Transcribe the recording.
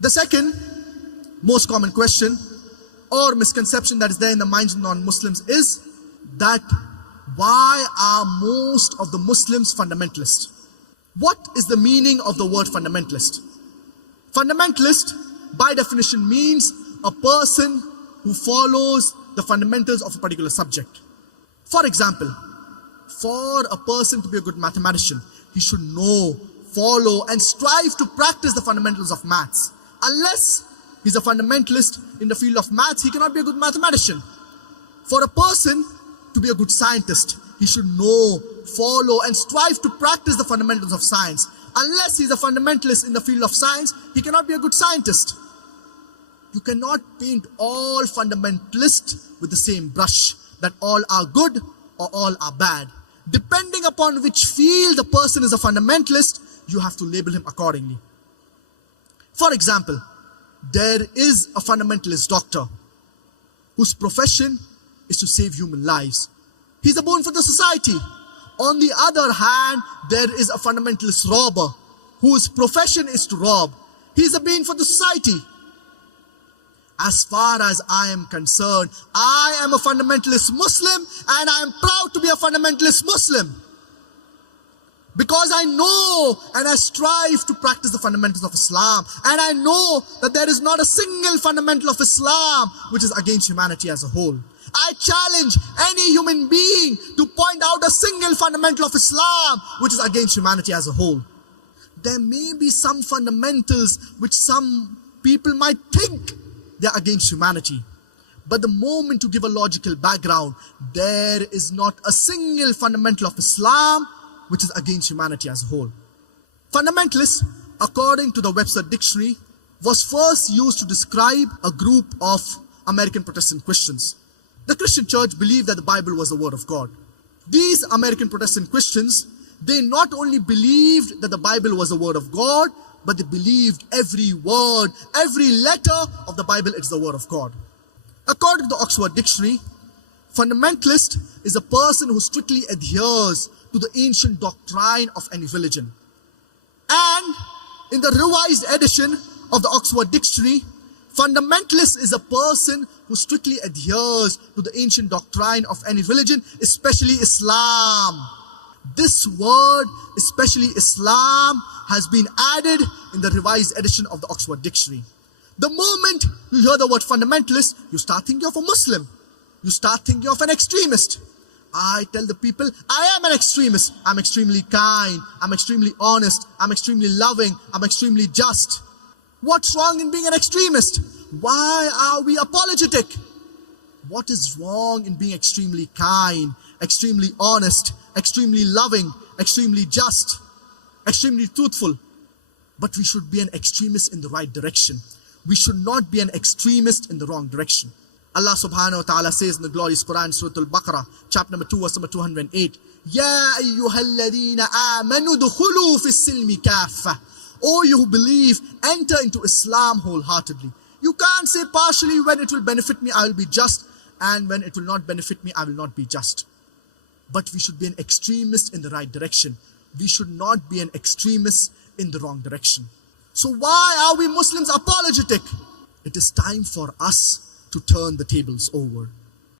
The second most common question or misconception that is there in the minds of non-Muslims is that why are most of the Muslims fundamentalist? What is the meaning of the word fundamentalist? Fundamentalist, by definition, means a person who follows the fundamentals of a particular subject. For example, for a person to be a good mathematician, he should know, follow, and strive to practice the fundamentals of maths. Unless he's a fundamentalist in the field of maths, he cannot be a good mathematician. For a person to be a good scientist, he should know, follow, and strive to practice the fundamentals of science. Unless he's a fundamentalist in the field of science, he cannot be a good scientist. You cannot paint all fundamentalists with the same brush, that all are good or all are bad. Depending upon which field the person is a fundamentalist, you have to label him accordingly. For example, there is a fundamentalist doctor whose profession is to save human lives. He's a boon for the society. On the other hand, there is a fundamentalist robber whose profession is to rob. He's a boon for the society. As far as I am concerned, I am a fundamentalist Muslim and I am proud to be a fundamentalist Muslim. Because I know and I strive to practice the fundamentals of Islam. And I know that there is not a single fundamental of Islam which is against humanity as a whole. I challenge any human being to point out a single fundamental of Islam which is against humanity as a whole. There may be some fundamentals which some people might think they are against humanity. But the moment you give a logical background, there is not a single fundamental of Islam which is against humanity as a whole. Fundamentalist, according to the Webster Dictionary, was first used to describe a group of American Protestant Christians. The Christian church believed that the Bible was the word of God. These American Protestant Christians, they not only believed that the Bible was the word of God, but they believed every word, every letter of the Bible is the word of God. According to the Oxford Dictionary, fundamentalist is a person who strictly adheres to the ancient doctrine of any religion. And in the revised edition of the Oxford Dictionary, fundamentalist is a person who strictly adheres to the ancient doctrine of any religion, especially Islam. This word, especially Islam, has been added in the revised edition of the Oxford Dictionary. The moment you hear the word fundamentalist, you start thinking of a Muslim. You start thinking of an extremist. I tell the people, I am an extremist. I'm extremely kind. I'm extremely honest. I'm extremely loving. I'm extremely just. What's wrong in being an extremist? Why are we apologetic? What is wrong in being extremely kind, extremely honest, extremely loving, extremely just, extremely truthful? But we should be an extremist in the right direction. We should not be an extremist in the wrong direction. Allah subhanahu wa ta'ala says in the glorious Quran, Surah Al-Baqarah, chapter number 2, verse number 208, Ya ayyuhalladhina amanu dukhulu fi silmi kaffa. O you who believe, enter into Islam wholeheartedly. You can't say partially, when it will benefit me, I will be just, and when it will not benefit me, I will not be just. But we should be an extremist in the right direction. We should not be an extremist in the wrong direction. So why are we Muslims apologetic? It is time for us to turn the tables over.